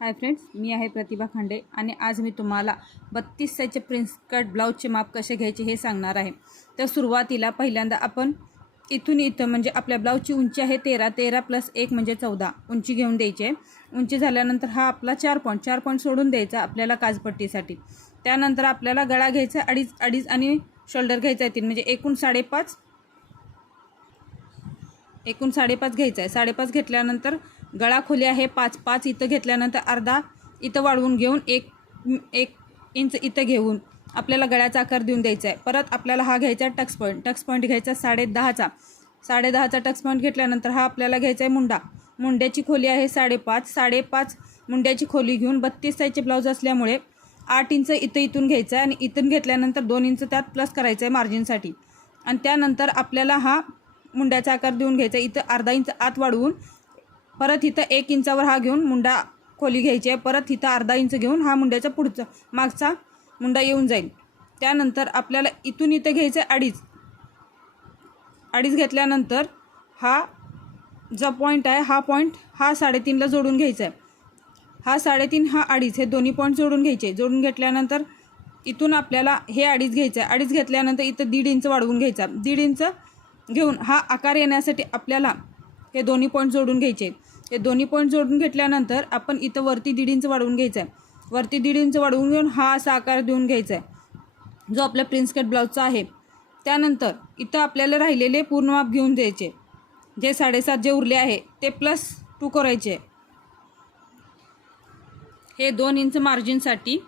Hi friends, मी आहे प्रतिभा खांडे आणि आज मी तुम्हाला 32 साईजचे प्रिन्स कट ब्लाऊजचे माप कसे घ्यायचे हे सांगणार आहे। तर सुरुवातीला पहिल्यांदा आपण इथून इथं म्हणजे आपल्या ब्लाऊजची उंची आहे 13 + 1 म्हणजे 14 उंची घेऊन द्यायची आहे। उंची झाल्यानंतर हा आपला 4 पॉईंट सोडून द्यायचा आपल्याला काजपट्टीसाठी। त्यानंतर आपल्याला गळा घ्यायचा अडीच आणि शोल्डर घ्यायचा आहे 3 म्हणजे एकूण 5.5 घ्यायचा आहे। 5.5 घेतल्यानंतर गळा खोली आहे 5 इथं घेतल्यानंतर अर्धा इथं वाढवून घेऊन एक इंच इथं घेऊन आपल्याला गळ्याचा आकार देऊन द्यायचा आहे। परत आपल्याला हा घ्यायचा टक्स पॉईंट घ्यायचा 10.5चा टक्स पॉईंट घेतल्यानंतर हा आपल्याला घ्यायचा आहे मुंड्याची खोली आहे 5.5 मुंड्याची खोली घेऊन 32 साईजचे ब्लाऊज असल्यामुळे 8 इंच इथून घ्यायचं आहे आणि इथून घेतल्यानंतर 2 इंच त्यात प्लस करायचं आहे मार्जिनसाठी। आणि त्यानंतर आपल्याला हा मुंड्याचा आकार देऊन घ्यायचा, इथं अर्धा इंच आत वाढवून परत इथं 1 इंचावर हा घेऊन मुंडा खोली घ्यायची आहे। परत इथं अर्धा इंच घेऊन हा मुंड्याचा पुढचा मागचा मुंडा येऊन जाईल। त्यानंतर आपल्याला इथून इथं घ्यायचं आहे अडीच घेतल्यानंतर हा जो पॉईंट आहे हा 3.5ला जोडून घ्यायचा आहे। हा 3.5 हा 2.5 हे दोन्ही पॉईंट जोडून घ्यायचे। जोडून घेतल्यानंतर इथून आपल्याला हे 2.5 घ्यायचं आहे। 2.5 घेतल्यानंतर इथं 1.5 इंच वाढवून घ्यायचा। 1.5 इंच घेऊन हा आकार येण्यासाठी आपल्याला हे दोन्ही पॉईंट जोडून घ्यायचे। हे दोन्ही पॉईंट जोडून घेतल्यानंतर आपण इथं वरती 1.5 इंच वाढवून घ्यायचं आहे। वरती 1.5 इंच वाढवून घेऊन हा असा आकार देऊन घ्यायचा आहे जो आपल्या प्रिन्स कट ब्लाऊजचा आहे। त्यानंतर इथं आपल्याला राहिलेले पूर्ण माप घेऊन द्यायचे, जे 7.5 जे उरले आहे ते +2 करायचे। हे 2 इंच मार्जिनसाठी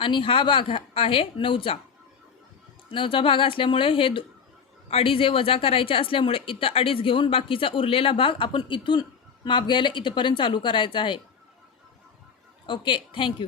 आणि हा भाग आहे 9चा भाग असल्यामुळे हे 2.5 वजा करायचे असल्यामुळे इथं 2.5 घेऊन बाकीचा उरलेला भाग आपण इथून माप घ्यायला इथपर्यंत चालू करायचा आहे। Okay, thank you.